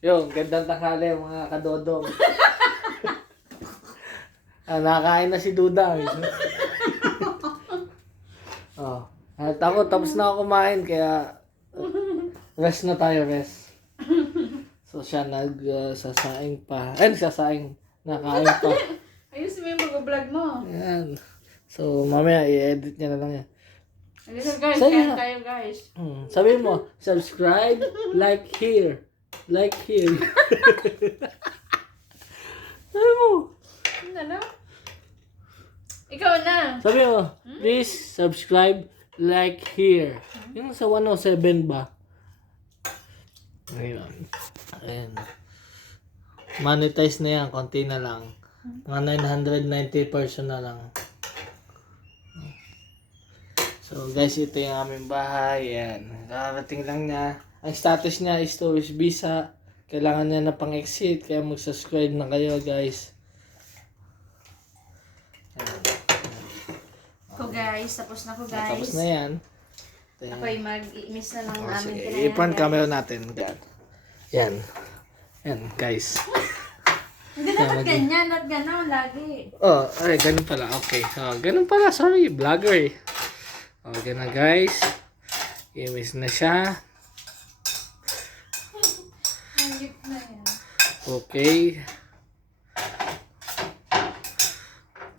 Yung, gandang tanghali mga kadodong. Nakain na si Dudang. Oh. At ako, tapos na ako kumain, kaya rest na tayo, rest. So siya nagsasaing pa. Nagsasaing. Nakain pa. Ayusin mo yung mag-vlog mo. Ayan. So mamaya i-edit niya na lang yan. Ayusin guys, Sa'yo kain na. tayo guys. Sabihin mo, subscribe, like here. Like here. Sabi mo. Ano na lang? Ikaw na. Sabi mo, please subscribe, like here. Yung sa 107 ba? Ayun. Ayan. Monetize na yan, konti na lang. Mga 990 person na lang. So guys, ito yung aming bahay. Ayan. Nakarating lang niya. Ang status niya is tourist visa. Kailangan niya na pang-exit. Kaya mag-subscribe na kayo guys. Ko guys, tapos na ko guys. Tapos na yan. Ako'y mag-i-miss na lang namin. Sige, i-front camera natin. Yan. Yan. Yan, guys. Hindi dapat ganyan at gano'n lagi. Oh, ay, ganun pala. Okay. So, ganun pala. Sorry, vlogger eh. Okay na, guys. I-miss na siya. Ang cute na yan. Okay.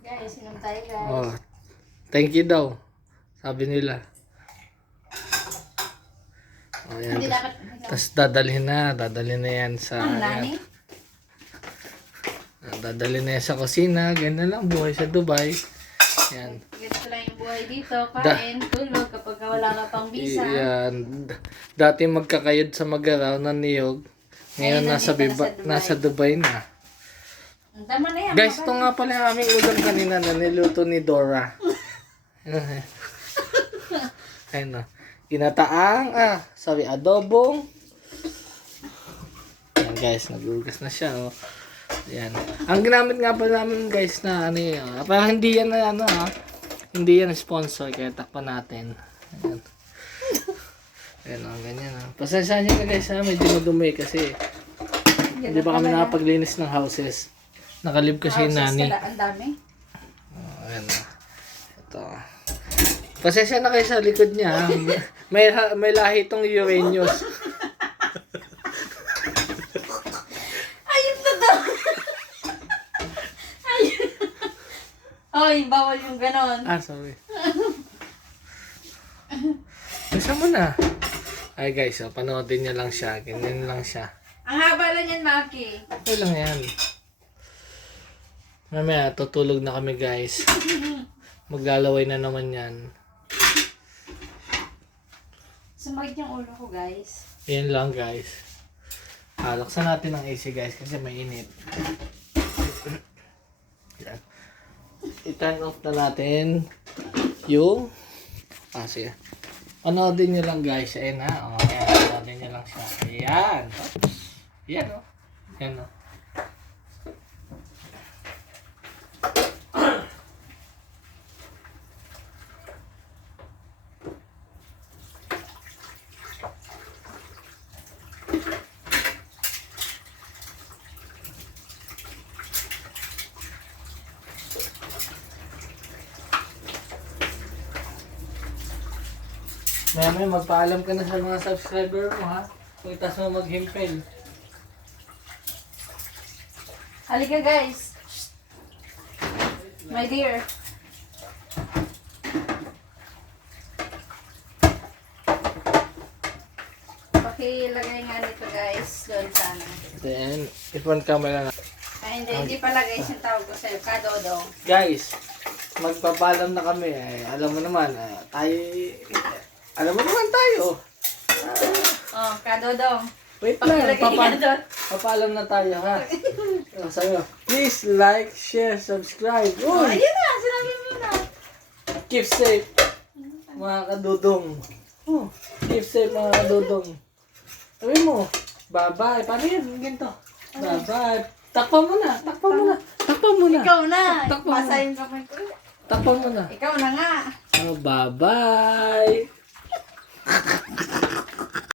Guys, inom tayo guys. Oh, thank you daw. Sabi nila. Oh, yan. Hindi dapat. Tapos dadalhin na yan sa... Ang lani? Dadalhin na yan sa kusina. Ganun lang, buhay sa Dubai. Yan. Ganito lang yung buhay dito. Kain, tulog kapag wala ka pang visa. Yan. Dati magkakayod sa Magaraw na niyog. Ngayon nasa Dubai na. Tama na yan. Guys, ito nga pala yung aming ulam kanina na niluto ni Dora. Ayun na. Ginataang, adobong. Ayan guys, nag-ugas na siya. Oh. Ayan. Ang ginamit nga pala namin guys na parang hindi yan hindi yan sponsor, kaya takpan natin. Ayan. Ayan o, ganyan o. Pasensya niyo na guys medyo madumi kasi hindi pa kami nakapaglinis ng houses. Nakalib kasi yung nani. Ang dami. Ayan o. Ito. Pasensya na kayo sa likod niya. May lahi itong Uranus. Ayun na to! Ayun. Ay, bawal yung ganon. Sorry. Bisa mo na. Ay guys, panoodin niyo lang siya. Ganyan lang siya. Ang haba lang yan, Maki. Okay lang yan. Mamaya, tutulog na kami guys. Maglalaway na naman yan. Sumakit yung ulo ko, guys. Yan lang guys. Laksan natin ang AC guys kasi mainit. Yan. I-turn off na natin yung sige. Panoodin nyo lang guys. Ayan na. Ayan. Panoodin nyo lang siya. Ayan. Ayan o. Ayan o. Maya magpaalam ka na sa mga subscriber mo ha. Kung itas mo maghimpel. Halika, guys. My dear. Pakilagay nga nito, guys. Doon sana. Then, i-front camera na. Ay, hindi pala, guys, yung tawag ko sa'yo. Kadodong. Guys, magpapaalam na kami. Alam mo naman, alam mo naman tayo. Oh, kadodong. Wait lang, Pakilagay nga doon. papaalam na tayo ha. Sabi mo, please like, share, subscribe. Oh, Uy! ayun na. Sinabi mo na. Keep safe, mga kadudong. Keep safe, mga kadudong. Sabi mo, bye-bye. Paano yan? Ganito. Bye-bye. Takpan mo na. Takpan mo na. Takpan mo na. Ikaw na. Takpan mo. Basa yung kamay ko. Takpan mo na. Ikaw na nga. Bye-bye.